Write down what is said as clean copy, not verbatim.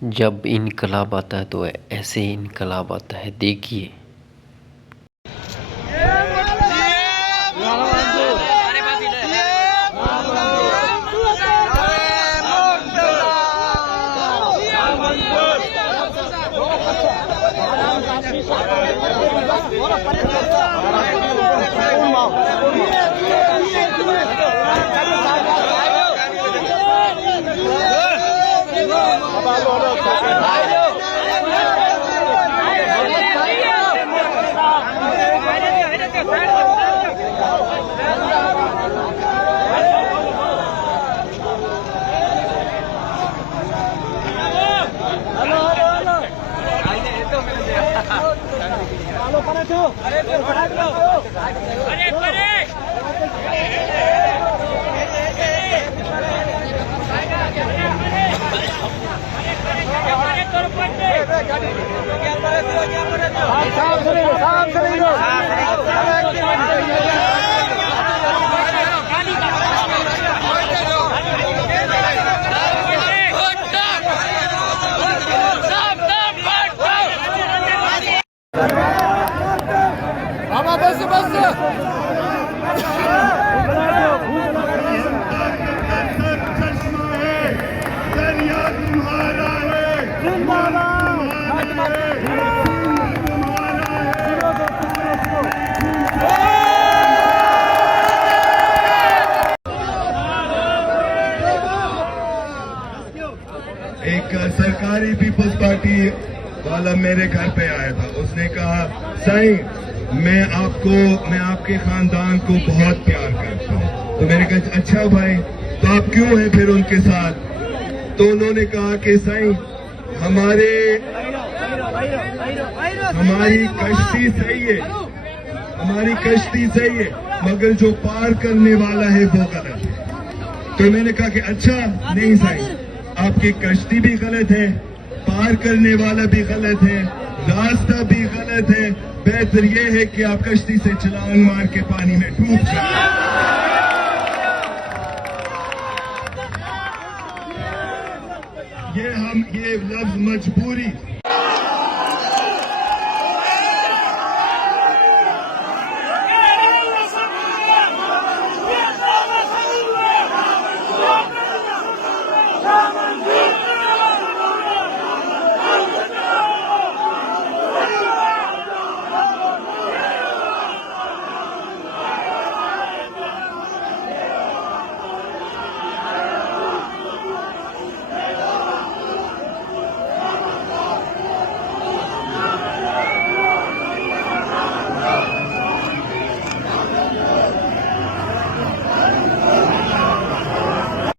जब इनकलाब आता है तो ऐसे इनकलाब आता है, देखिए। एक सरकारी पीपल्स पार्टी वाला मेरे घर पे आया था। उसने कहा, साईं मैं आपके खानदान को बहुत प्यार करता हूँ। तो मैंने कहा, अच्छा भाई तो आप क्यों हैं फिर उनके साथ? तो उन्होंने कहा कि साईं हमारी कश्ती सही है, हमारी कश्ती सही है, मगर जो पार करने वाला है वो गलत है। तो मैंने कहा कि अच्छा नहीं साईं, आपकी कश्ती भी गलत है, पार करने वाला भी गलत है, रास्ता भी गलत है। बेहतर यह है कि आप कश्ती से छलांग मार के पानी में डूब जाए। ये लफ्ज मजबूरी